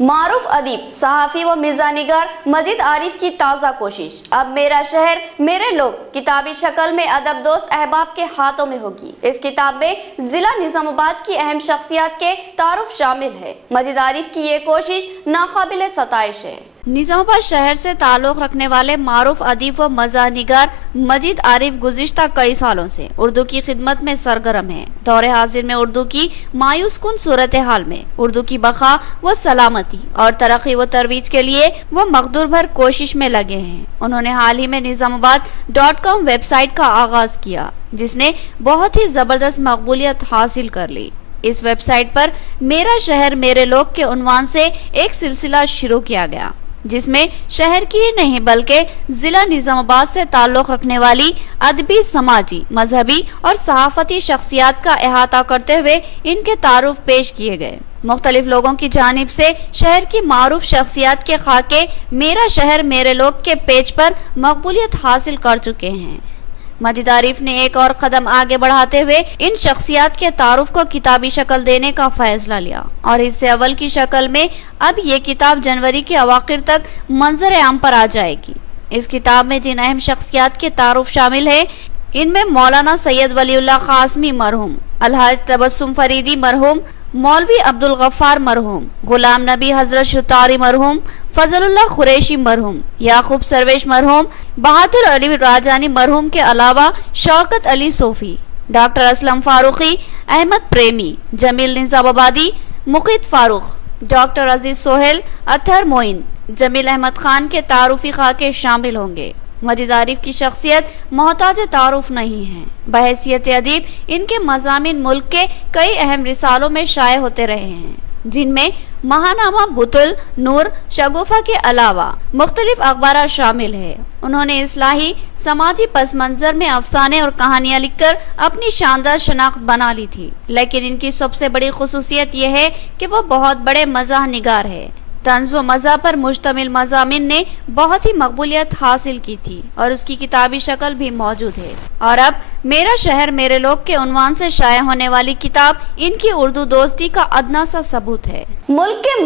معروف ادیب صحافی و میزا نگار مجید عارف کی تازہ کوشش، اب میرا شہر میرے لوگ کتابی شکل میں ادب دوست احباب کے ہاتھوں میں ہوگی۔ اس کتاب میں ضلع نظام آباد کی اہم شخصیات کے تعارف شامل ہے۔ مجید عارف کی یہ کوشش ناقابل ستائش ہے۔ نظام آباد شہر سے تعلق رکھنے والے معروف ادیب و مزاح نگار مجید عارف گزشتہ کئی سالوں سے اردو کی خدمت میں سرگرم ہیں۔ دور حاضر میں اردو کی مایوس کن صورتحال میں اردو کی بقا و سلامتی اور ترقی و ترویج کے لیے وہ مقدور بھر کوشش میں لگے ہیں۔ انہوں نے حال ہی میں nizamabad.com ویب سائٹ کا آغاز کیا، جس نے بہت ہی زبردست مقبولیت حاصل کر لی۔ اس ویب سائٹ پر میرا شہر میرے لوگ کے عنوان سے ایک سلسلہ شروع کیا گیا، جس میں شہر کی ہی نہیں بلکہ ضلع نظام آباد سے تعلق رکھنے والی ادبی، سماجی، مذہبی اور صحافتی شخصیات کا احاطہ کرتے ہوئے ان کے تعارف پیش کیے گئے۔ مختلف لوگوں کی جانب سے شہر کی معروف شخصیات کے خاکے میرا شہر میرے لوگ کے پیج پر مقبولیت حاصل کر چکے ہیں۔ مجید عارف نے ایک اور قدم آگے بڑھاتے ہوئے ان شخصیات کے تعارف کو کتابی شکل دینے کا فیصلہ لیا اور اس سے اول کی شکل میں اب یہ کتاب جنوری کے اواخر تک منظر عام پر آ جائے گی۔ اس کتاب میں جن اہم شخصیات کے تعارف شامل ہیں، ان میں مولانا سید ولی اللہ قاسمی مرحوم، الحاج تبسم فریدی مرحوم، مولوی عبدالغفار مرحوم، غلام نبی حضرت شتاری مرحوم، فضل اللہ قریشی مرحوم، یعقوب سروش مرحوم، بہادر علی راجانی مرحوم کے علاوہ شوکت علی صوفی، ڈاکٹر اسلم فاروقی، احمد پریمی، جمیل نظام آبادی، مقید فاروق، ڈاکٹر عزیز سہیل، اطہر معین، جمیل احمد خان کے تعارفی خاکے شامل ہوں گے۔ مجید عارف کی شخصیت محتاج تعارف نہیں ہے۔ بحیثیت ادیب ان کے مضامین ملک کے کئی اہم رسالوں میں شائع ہوتے رہے ہیں، جن میں ماہنامہ بطل، نور، شگوفہ کے علاوہ مختلف اخبارات شامل ہیں۔ انہوں نے اصلاحی سماجی پس منظر میں افسانے اور کہانیاں لکھ کر اپنی شاندار شناخت بنا لی تھی، لیکن ان کی سب سے بڑی خصوصیت یہ ہے کہ وہ بہت بڑے مزاح نگار ہے۔ طنز و مزاح پر مشتمل مضامین نے بہت ہی مقبولیت حاصل کی تھی اور اس کی کتابی شکل بھی موجود ہے، اور اب میرا شہر میرے لوگ کے عنوان سے شائع ہونے والی کتاب ان کی اردو دوستی کا ادنا سا ثبوت ہے۔ ملک کے